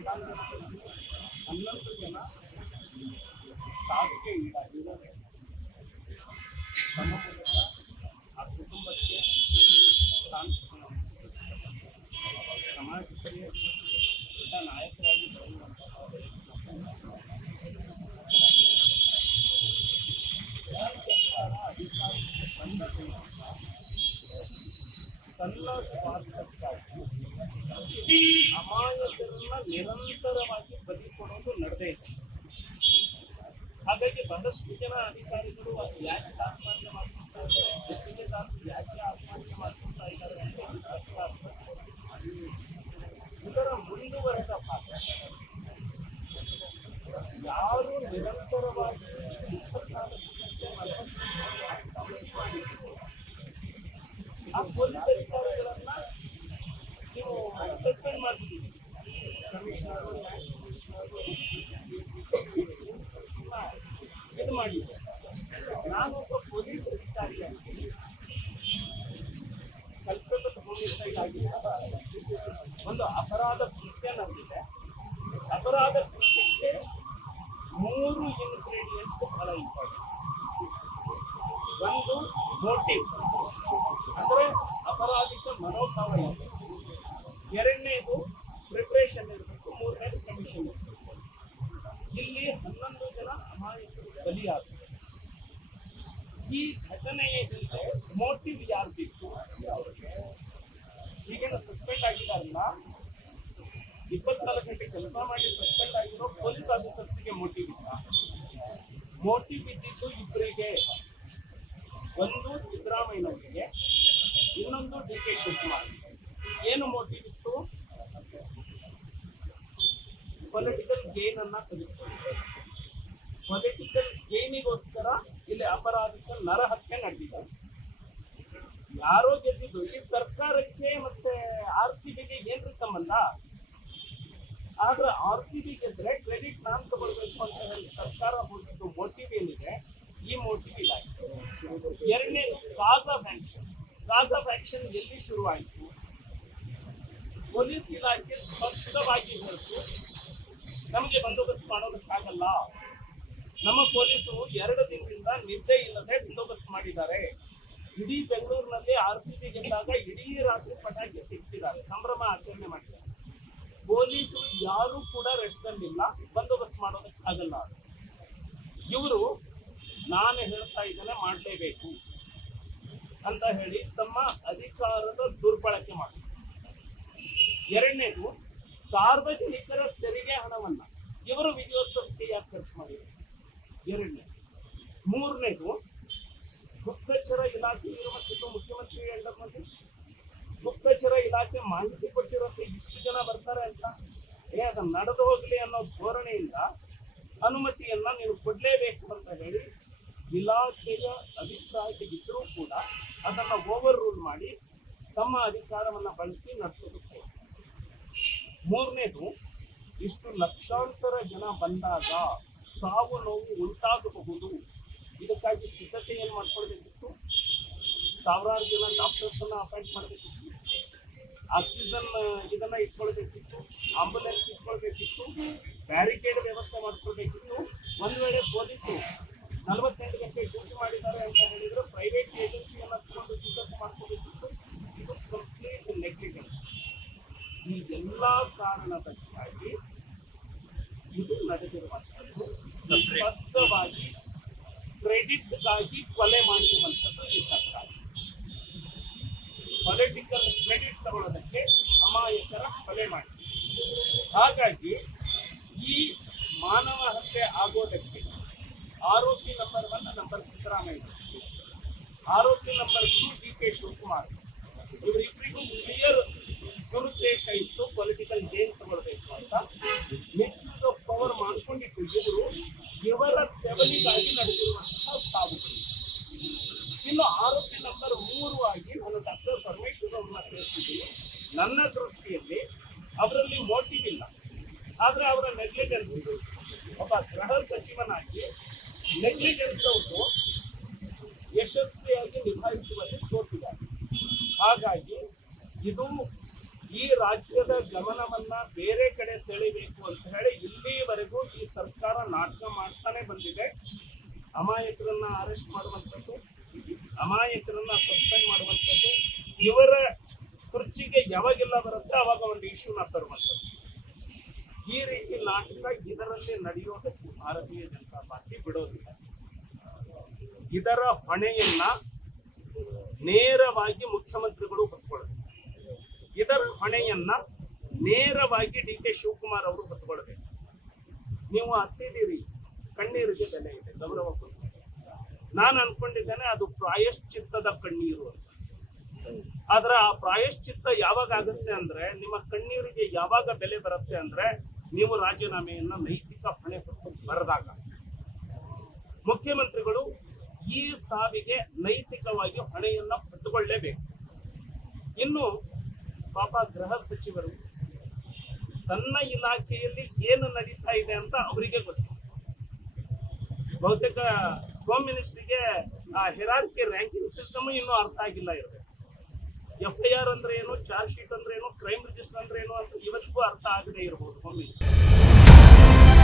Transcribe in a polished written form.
ವಿಧಾನಸಭೆಯಲ್ಲಿ 11 ಜನ ಸಾವಿಗೆ ಈಡಾಗಿದ್ದಾರೆ. ತಮ್ಮ ಮೂಲಕ ಆ ಕುಟುಂಬಕ್ಕೆ ಸಾಂತ್ವನ ಸಮಾಜಕ್ಕೆ ದೊಡ್ಡ ನಾಯಕರಾಗಿ ಬೆಳೆಯುವಂತಹ ಸರ್ಕಾರ ಅಧಿಕಾರಕ್ಕೆ ಬಂದ ತನ್ನ ಸ್ವಾರ್ಥಕ್ಕಾಗಿ ಅಮಾಯಕರನ್ನ ನಿರಂತರವಾಗಿ ಬಲಿ ಕೊಡೋದು ನಡೆದೇ ಇದೆ. ಹಾಗಾಗಿ ಬಹಳಷ್ಟು ಜನ ಅಧಿಕಾರಿಗಳು ಯಾಕೆ ಆತ್ಮಹತ್ಯೆ ಮಾಡ್ಕೊಳ್ತಾ ಇದ್ದಾರೆ, ಗುತ್ತಿಗೆದಾರರು ಯಾಕೆ ಆತ್ಮಹತ್ಯೆ ಮಾಡ್ಕೊಳ್ತಾ ಇದ್ದಾರೆ ಅಂತ ಈ ಸರ್ಕಾರ ಇದರ ಮುಂದುವರೆದ ಭಾಗ. ಯಾರು ನಿರಂತರವಾಗಿ 24 ಆ ಪೊಲೀಸ್ ಅಧಿಕಾರಿಗಳನ್ನ ನೀವು ಸಸ್ಪೆಂಡ್ ಮಾಡ್ತೀವಿ. ಕಮಿಷನರ್ ಇದು ಮಾಡಿದ್ದೆ. ನಾನೊಬ್ಬ ಪೊಲೀಸ್ ಅಧಿಕಾರಿಯಾಗಿ ಕಲ್ಪತೃ ಹೋಮಿಸೈಡ್ ಆಗಿದ್ದ ಒಂದು ಅಪರಾಧ ಕೃತ್ಯ ನಡೆದಿದೆ. ಅಪರಾಧ ಕೃತ್ಯಕ್ಕೆ 3 ಇಂಗ್ರೀಡಿಯೆಂಟ್ಸ್ ಬಹಳ ಇಂಪಾರ್ಟೆಂಟ್. ಒಂದು ಮೋಟಿವ್, ಅಂದರೆ ಅಪರಾಧಿಕ ಮನೋಭಾವ ಇದೆ. ಎರಡನೇದು ಪ್ರಿಪರೇಷನ್ ಇರಬೇಕು. ಮೂರನೇದು ಕಮಿಷನ್ ಇರಬೇಕು. ಇಲ್ಲಿ 11 ಜನ ಅಮಾಯಕರು ಬಲಿಯಾದರು. ಈ ಘಟನೆಯ ಹಿಂದೆ ಮೋಟಿವ್ ಯಾರು ಬೇಕು? ಈಗೇನು ಸಸ್ಪೆಂಡ್ ಆಗಿದಾರಲ್ಲ, 24 ಗಂಟೆ ಕೆಲಸ ಮಾಡಿ ಸಸ್ಪೆಂಡ್ ಆಗಿರೋ ಪೊಲೀಸ್ ಆಫೀಸರ್ಸ್ಗೆ ಮೋಟಿವ್ ಇಲ್ಲ. ಮೋಟಿವ್ ಇದ್ದಿದ್ದು ಇಬ್ಬರಿಗೆ. ಒಂದು ಸಿದ್ದರಾಮಯ್ಯನವರಿಗೆ, ಇನ್ನೊಂದು DK ಶಿವಕುಮಾರ್. ಏನು ಮೋಟಿವ್ ಇತ್ತು? ಪೊಲಿಟಿಕಲ್ ಗೇನ್ ಅನ್ನ ತೆಗೆದುಕೊಂಡಿದ್ದಾರೆ. ಪೊಲಿಟಿಕಲ್ ಗೇನಿಗೋಸ್ಕರ ಇಲ್ಲಿ ಅಪರಾಧಿಕ ನರಹತ್ಯೆ ನಡೆದಿದೆ. ಯಾರೋ ಗೆದ್ದಿದ್ದು. ಈ ಸರ್ಕಾರಕ್ಕೆ ಮತ್ತೆ RCBಗೆ ಏನ್ರಿ ಸಂಬಂಧ? ಆದ್ರೆ RCB ಗೆದ್ರೆ ಕ್ರೆಡಿಟ್ ನಾನ್ ತಗೊಳ್ಬೇಕು ಅಂತ ಹೇಳಿ ಸರ್ಕಾರ ಹೋಗಿದ್ದು ಮೋಟಿವ್ ಏನಿದೆ, ಈ ಮೋಟಿವ್ ಇದಾಗಿದೆ. ಎರಡನೇದು cause of action. Cause of action ಎಲ್ಲಿ ಶುರುವಾಯಿತು? ಪೊಲೀಸ್ ಇಲಾಖೆ ಸ್ಪಷ್ಟವಾಗಿ ಹೇಳಿತು, ನಮಗೆ ಬಂದೋಬಸ್ತ್ ಮಾಡೋದಕ್ಕಾಗಲ್ಲ. ನಮ್ಮ ಪೊಲೀಸರು 2 ದಿನದಿಂದ ನಿದ್ದೆ ಇಲ್ಲದೆ ಬಂದೋಬಸ್ತ್ ಮಾಡಿದ್ದಾರೆ. ಇಡೀ ಬೆಂಗಳೂರಿನಲ್ಲಿ RCB ಗೆದ್ದಾಗ ಇಡೀ ರಾತ್ರಿ ಪಟಾಕಿ ಸಿಡಿಸಿದ್ದಾರೆ, ಸಂಭ್ರಮ ಆಚರಣೆ ಮಾಡಿದ್ದಾರೆ. ಪೊಲೀಸರು ಯಾರು ಕೂಡ ರೆಸ್ಟ್ ಅಲ್ಲಿಲ್ಲ, ಬಂದೋಬಸ್ತ್ ಮಾಡೋದಕ್ಕಾಗಲ್ಲ. ಇವರು ನಾನು ಹೇಳ್ತಾ ಇದ್ದೇನೆ ಮಾಡಲೇಬೇಕು ಅಂತ ಹೇಳಿ ತಮ್ಮ ಅಧಿಕಾರದ ದುರ್ಬಳಕೆ ಮಾಡಿ. ಎರಡನೇದು, ಸಾರ್ವಜನಿಕರ ತೆರಿಗೆ ಹಣವನ್ನ ಇವರು ವಿಜಯೋತ್ಸವಕ್ಕೆ ಯಾಕೆ ಖರ್ಚು ಮಾಡಿದ್ರು? ಎರಡನೇ. ಮೂರನೇದು, ಗುಪ್ತಚರ ಇಲಾಖೆ ಇರುವಂಥದ್ದು ಮುಖ್ಯಮಂತ್ರಿ ಹೇಳಿದ್ರೆ ಗುಪ್ತಚರ ಇಲಾಖೆ ಮಾಹಿತಿ ಕೊಟ್ಟಿರೋಕ್ಕೆ ಇಷ್ಟು ಜನ ಬರ್ತಾರೆ ಅಂತ ಅದು ನಡೆದು ಹೋಗ್ಲಿ ಅನ್ನೋ ಧೋರಣೆಯಿಂದ ಅನುಮತಿಯನ್ನ ನೀವು ಕೊಡ್ಲೇಬೇಕು ಅಂತ ಹೇಳಿ ಇಲಾಖೆಯ ಅಭಿಪ್ರಾಯ ಇದ್ರೂ ಕೂಡ ಅದನ್ನ ಓವರ್ ರೂಲ್ ಮಾಡಿ ತಮ್ಮ ಅಧಿಕಾರವನ್ನ ಬಳಸಿ ನಡೆಸೋದಕ್ಕೆ. ಮೂರನೇದು, ಇಷ್ಟು ಲಕ್ಷಾಂತರ ಜನ ಬಂದಾಗ ಸಾವು ನೋವು ಉಂಟಾಗಬಹುದು. ಇದಕ್ಕಾಗಿ ಸಿದ್ಧತೆ ಏನು ಮಾಡ್ಕೊಳ್ಬೇಕಿತ್ತು? 1000 ಜನ ಡಾಕ್ಟರ್ಸ್ ಅನ್ನ ಅಪಾಯಿಂಟ್ ಮಾಡಬೇಕಿತ್ತು, ಆಕ್ಸಿಜನ್ ಇದನ್ನ ಇಟ್ಕೊಳ್ಬೇಕಿತ್ತು, ಆಂಬುಲೆನ್ಸ್ ಇಟ್ಕೊಳ್ಬೇಕಿತ್ತು, ಬ್ಯಾರಿಕೇಡ್ ವ್ಯವಸ್ಥೆ ಮಾಡ್ಕೊಳ್ಬೇಕಿತ್ತು. ಒಂದು ವೇಳೆ ಪೊಲೀಸರು 48 ಗಂಟೆ ಡ್ಯೂಟಿ ಮಾಡಿದ್ದಾರೆ ಅಂತ ಹೇಳಿದ್ರೆ ಪ್ರೈವೇಟ್ ಏಜೆನ್ಸಿಯನ್ನ ತಗೊಂಡು ಸಿದ್ಧತೆ ಮಾಡ್ಕೋಬೇಕಿತ್ತು. ಇದು ಕಂಪ್ಲೀಟ್ ನೆಗ್ಲಿಜೆನ್ಸ್. ಈ ಎಲ್ಲ ಕಾರಣದಕ್ಕಾಗಿ ಇದು ನಡೆದಿರುವಂಥದ್ದು. ಸ್ಪಷ್ಟವಾಗಿ ಕ್ರೆಡಿಟ್ಗಾಗಿ ಕೊಲೆ ಮಾಡಿರುವಂಥದ್ದು ಈ ಸರ್ಕಾರ. ಪೊಲಿಟಿಕಲ್ ಕ್ರೆಡಿಟ್ ತಗೊಳ್ಳೋದಕ್ಕೆ ಅಮಾಯಕರ ಕೊಲೆ ಮಾಡಿ. ಹಾಗಾಗಿ ಈ ಮಾನವ ಹತ್ಯೆ ಆಗೋದಕ್ಕೆ ಆರೋಪಿ ನಂಬರ್ 1 ನಂಬರ್ ಸಿದ್ದರಾಮಯ್ಯ, ಆರೋಪಿ ನಂಬರ್ 2 DK ಶಿವಕುಮಾರ್. ಇವರಿಬ್ಬರಿಗೂ ಕ್ಲಿಯರ್ ದುರುದ್ದೇಶ ಇತ್ತು, ಪೊಲಿಟಿಕಲ್ ಗೇನ್ ತಗೊಳ್ಬೇಕು ಅಂತ. ಮಿಸ್ಯೂಸ್ ಆಫ್ ಪವರ್ ಮಾಡ್ಕೊಂಡಿತ್ತು ಇವರು. ಇವರ ತೆವಲಿಗಾಗಿ ನಡೆದಿರುವಂತಹ ಸಾವುಗಳು. ಇನ್ನು ಆರೋಪಿ ನಂಬರ್ 3 ಆಗಿ ನಾನು ಡಾಕ್ಟರ್ ಪರಮೇಶ್ವರ್ ಅವ್ರನ್ನ ಸೇರಿಸಿದ್ದೀನಿ. ನನ್ನ ದೃಷ್ಟಿಯಲ್ಲಿ ಅವರಲ್ಲಿ ಮೋಟಿವ್ ಇಲ್ಲ, ಆದ್ರೆ ಅವರ ನೆಗ್ಲಿಜೆನ್ಸ್ ಇದೆ. ಒಬ್ಬ ಗೃಹ ಸಚಿವನಾಗಿ ನೆಗ್ಲಿಜೆನ್ಸ್ ಅವರು ಯಶಸ್ವಿಯಾಗಿ ನಿಭಾಯಿಸುವಲ್ಲಿ ಸೋತಿದ್ದಾರೆ. ಹಾಗಾಗಿ ಇದು ಈ ರಾಜ್ಯದ ಗಮನವನ್ನ ಬೇರೆ ಕಡೆ ಸೆಳೆಬೇಕು ಅಂತ ಹೇಳಿ ಇಲ್ಲಿವರೆಗೂ ಈ ಸರ್ಕಾರ ನಾಟಕ ಮಾಡ್ತಾನೆ ಬಂದಿದೆ. ಅಮಾಯಕರನ್ನ ಅರೆಸ್ಟ್ ಮಾಡುವಂಥದ್ದು, ಅಮಾಯಕರನ್ನ ಸಸ್ಪೆಂಡ್ ಮಾಡುವಂಥದ್ದು, ಇವರ ಕುರ್ಚಿಗೆ ಯಾವಾಗೆಲ್ಲ ಬರುತ್ತೆ ಅವಾಗ ಒಂದು ಇಶ್ಯೂನ ತರುವಂಥದ್ದು. ಈ ರೀತಿ ನಾಟಕ ಇದರಲ್ಲಿ ನಡೆಯೋದಕ್ಕೆ ಭಾರತೀಯ ಜನತಾ ಪಾರ್ಟಿ ಬಿಡೋದಿಲ್ಲ. ಇದರ ಹೊಣೆಯನ್ನ ನೇರವಾಗಿ ಮುಖ್ಯಮಂತ್ರಿಗಳು ಹೊತ್ಕೊಳ್ಬೇಕು. ಇದರ ಹೊಣೆಯನ್ನ ನೇರವಾಗಿ DK ಶಿವಕುಮಾರ್ ಅವರು ಹೊತ್ಕೊಳ್ಬೇಕು. ನೀವು ಹತ್ತಿದ್ದೀರಿ, ಕಣ್ಣೀರಿಗೆ ಬೆಲೆ ಇದೆ, ಗೌರವ ಕೊಡ್ಬೇಕು. ನಾನು ಅನ್ಕೊಂಡಿದ್ದೇನೆ ಅದು ಪ್ರಾಯಶ್ಚಿತ್ತದ ಕಣ್ಣೀರು ಅಂತ. ಆದ್ರೆ ಆ ಪ್ರಾಯಶ್ಚಿತ್ತ ಯಾವಾಗ ಆಗುತ್ತೆ ಅಂದ್ರೆ, ನಿಮ್ಮ ಕಣ್ಣೀರಿಗೆ ಯಾವಾಗ ಬೆಲೆ ಬರುತ್ತೆ ಅಂದ್ರೆ, ನೀವು ರಾಜೀನಾಮೆಯನ್ನ ನೈತಿಕ ಹೊಣೆ ಹೊತ್ತು ಬರೆದಾಗ. ಮುಖ್ಯಮಂತ್ರಿಗಳು ಈ ಸಾವಿಗೆ ನೈತಿಕವಾಗಿ ಹೊಣೆಯನ್ನ ಹೊತ್ತುಕೊಳ್ಳಲೇಬೇಕು. ಇನ್ನು ಪಾಪ ಗೃಹ ಸಚಿವರು ತನ್ನ ಇಲಾಖೆಯಲ್ಲಿ ಏನು ನಡೀತಾ ಇದೆ ಅಂತ ಅವರಿಗೆ ಗೊತ್ತು. ಬಹುತೇಕ ಹೋಮ್ ಮಿನಿಸ್ಟ್ರಿಗೆ ಆ ಹೆರಾರ್ಕಿ ರ್ಯಾಂಕಿಂಗ್ ಸಿಸ್ಟಮ್ ಇನ್ನೂ ಅರ್ಥ ಆಗಿಲ್ಲ ಇರಬೇಕು. FIR ಅಂದ್ರೆ ಏನು, ಚಾರ್ಜ್ ಶೀಟ್ ಅಂದ್ರೆ ಏನು, ಕ್ರೈಮ್ ರಿಜಿಸ್ಟರ್ ಅಂದ್ರೆ ಏನು ಅಂತ ಇವತ್ತಿಗೂ ಅರ್ಥ ಆಗದೆ ಇರಬಹುದು ಹೋಮ್ ಮಿನಿಸ್ಟರ್.